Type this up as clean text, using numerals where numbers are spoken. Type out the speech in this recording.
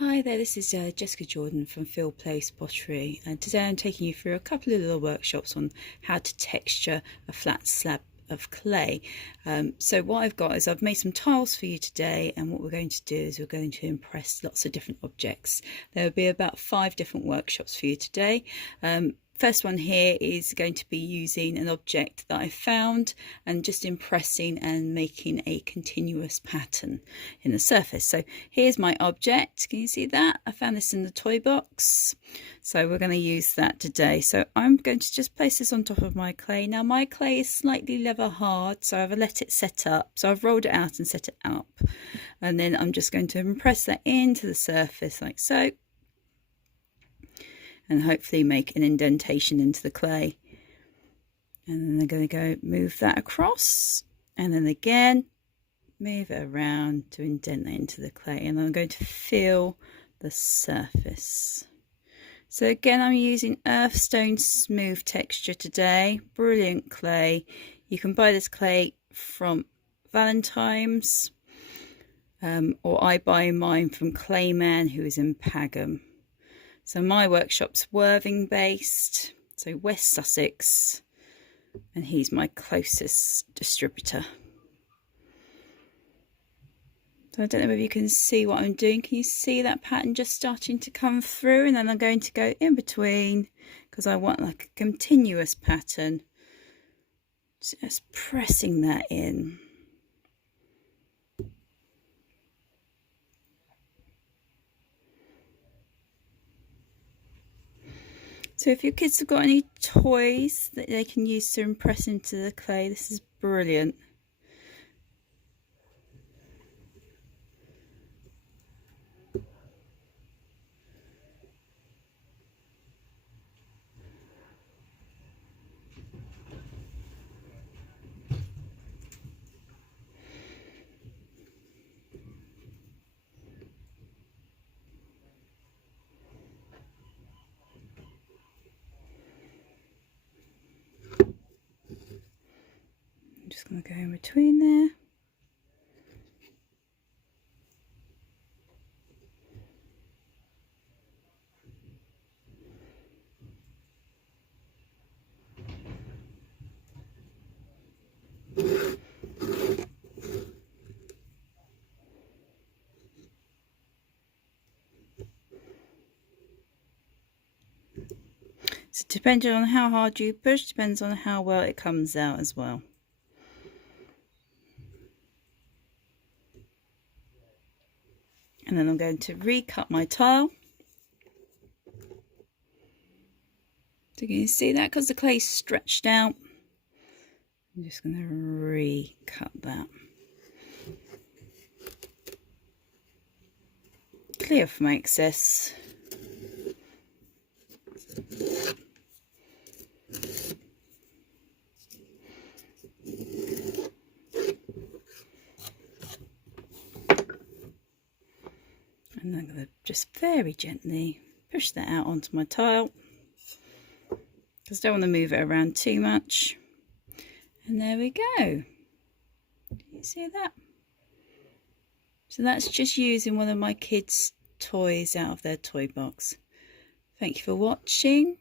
Hi there, this is Jessica Jordan from Phil Place Pottery, and today I'm taking you through a couple of little workshops on how to texture a flat slab of clay. So what I've got is I've made some tiles for you today, and what we're going to do is we're going to impress lots of different objects. There will be about 5 different workshops for you today. First one here is going to be using an object that I found and just impressing and making a continuous pattern in the surface. So here's my object. Can you see that? I found this in the toy box. So we're going to use that today. So I'm going to just place this on top of my clay. Now my clay is slightly leather hard, so I've let it set up. So I've rolled it out and set it up. And then I'm just going to impress that into the surface like so. And hopefully make an indentation into the clay. And then I'm going to go move that across, and then again move it around to indent that into the clay, and I'm going to fill the surface. So again, I'm using Earthstone Smooth Texture today. Brilliant clay. You can buy this clay from Valentine's, or I buy mine from Clayman, who is in Pagham. So my workshop's Worthing based, so West Sussex, and he's my closest distributor. So I don't know if you can see what I'm doing. Can you see that pattern just starting to come through? And then I'm going to go in between because I want like a continuous pattern. Just pressing that in. So if your kids have got any toys that they can use to impress into the clay, this is brilliant. I'm just going to go in between there. So depending on how hard you push, depends on how well it comes out as well. And then I'm going to recut my tile. So can you see that? Because the clay's stretched out, I'm just going to recut that. Clear from excess. And I'm going to just very gently push that out onto my tile, because I don't want to move it around too much. And there we go. Can you see that? So that's just using one of my kids' toys out of their toy box. Thank you for watching.